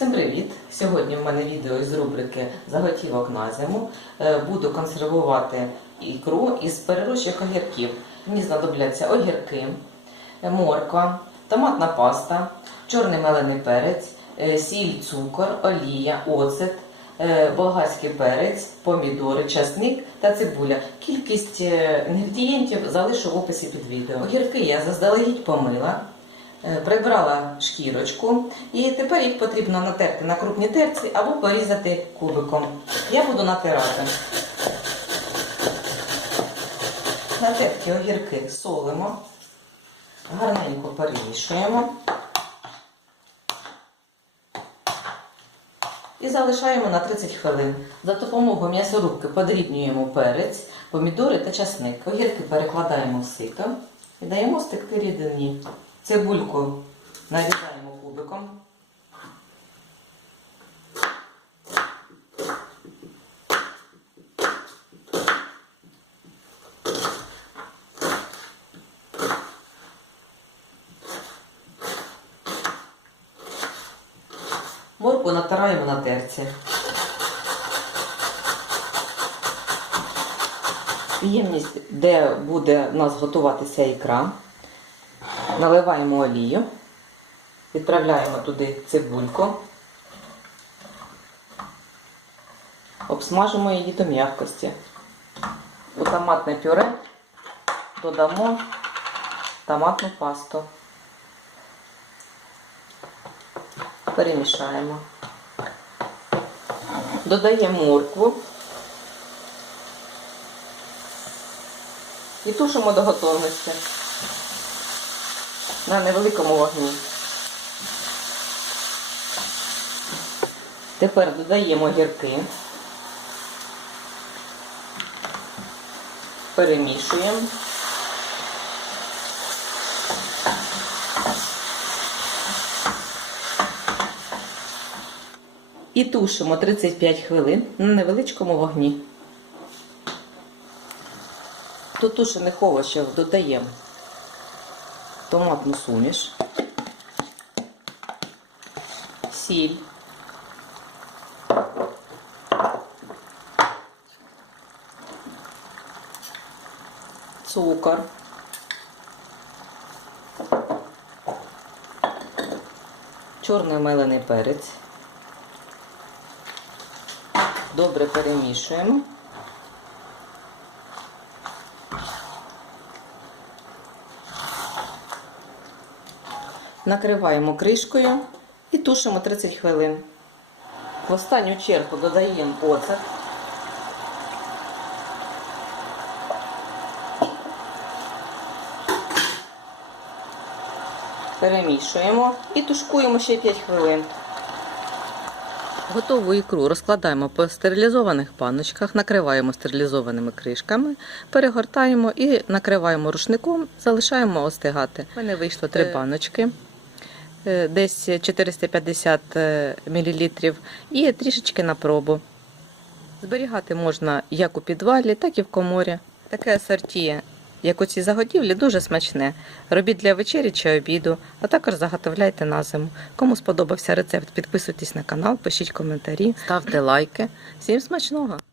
Всім привіт! Сьогодні в мене відео із рубрики Заготівок на зиму. Е, Буду консервувати ікру із перерощих огірків. Мені знадобляться огірки, е, морква, томатна паста, чорний мелений перець, е, сіль, цукор, олія, оцет, болгарський перець, помідори, часник та цибуля. Кількість інгредієнтів залишу в описі під відео. Огірки я заздалегідь помила. Е, Прибрала шкірочку і тепер їх потрібно натерти на крупній терці або порізати кубиком. Я буду натирати. Натерті огірки солимо, гарненько перемішуємо і залишаємо на 30 хвилин. За допомогою м'ясорубки подрібнюємо перець, помідори та часник. Огірки перекладаємо в сито і даємо стекти рідині. Цибульку нарізаємо кубиком. Морку натираємо на терці. Ємність, де буде у нас готуватися ікра. Наливаємо олію, відправляємо туди цибульку, обсмажимо її до м'якості. У томатне пюре додамо томатну пасту. Перемішаємо. Додаємо моркву і тушимо до готовності на невеликому вогні. Тепер додаємо гірки, перемішуємо. І тушимо 35 хвилин на невеличкому вогні. До тушених овочів додаємо томатну суміш, сіль, цукор, чорний мелений перець. Добре перемішуємо. Накриваємо кришкою і тушимо 30 хвилин. В останню чергу додаємо оцет. Перемішуємо і тушкуємо ще 5 хвилин. Готову ікру розкладаємо по стерилізованих паночках, накриваємо стерилізованими кришками, перегортаємо і накриваємо рушником, залишаємо остигати. У мене вийшло три паночки, е, десь 450 мл і трішечки на пробу. Зберігати можна як у підвалі, так і в коморі. Таке асорті, як у цій заготівлі, дуже смачне. Робіть для вечері чи обіду, а також заготовляйте на зиму. Кому сподобався рецепт, підписуйтесь на канал, пишіть коментарі, ставте лайки. Всім смачного!